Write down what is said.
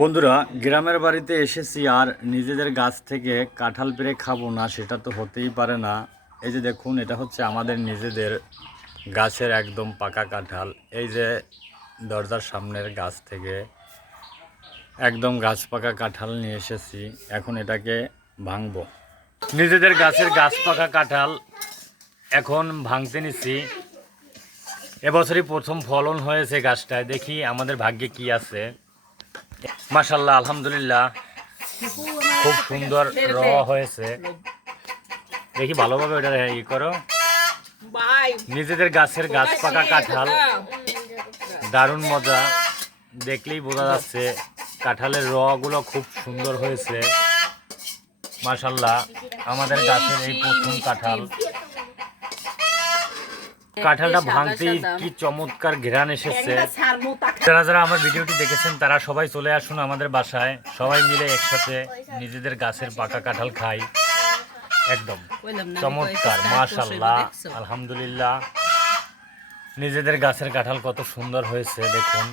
বন্ধুরা, গ্রামের বাড়িতে এসেছি আর নিজেদের গাছ থেকে কাঁঠাল পেড়ে খাবো না সেটা তো হতেই পারে না। এই যে দেখুন, এটা হচ্ছে আমাদের নিজেদের গাছের একদম পাকা কাঁঠাল। এই যে দরজার সামনের গাছ থেকে একদম গাছ পাকা কাঁঠাল নিয়ে এসেছি, এখন এটাকে ভাঙবো। নিজেদের গাছের গাছ পাকা কাঁঠাল এখন ভাঙতে নিছি। এবছরই প্রথম ফলন হয়েছে গাছটায়, দেখি আমাদের ভাগ্যে কি আছে। মাশাআল্লাহ, আলহামদুলিল্লাহ, খুব সুন্দর হয়েছে। দেখি ভালোভাবে ওটা ই করো। নিজেদের গাছের গাছ পাকা কাঁঠাল, দারুণ মজা। দেখলেই বোঝা যাচ্ছে কাঁঠালের গুলো খুব সুন্দর হয়েছে। মাশাআল্লাহ, আমাদের গাছের এই প্রথম কাঁঠাল। কাঁঠালটা ভাঙতেই কি চমৎকার ঘ্রাণ এসেছে। যারা যারা আমার ভিডিওটি দেখেছেন তারা সবাই চলে আসুন আমাদের বাসায়, সবাই মিলে একসাথে নিজেদের গাছের পাকা কাঁঠাল খাই। একদম চমৎকার, মাশাআল্লাহ, আলহামদুলিল্লাহ। নিজেদের গাছের কাঁঠাল কত সুন্দর হয়েছে দেখুন।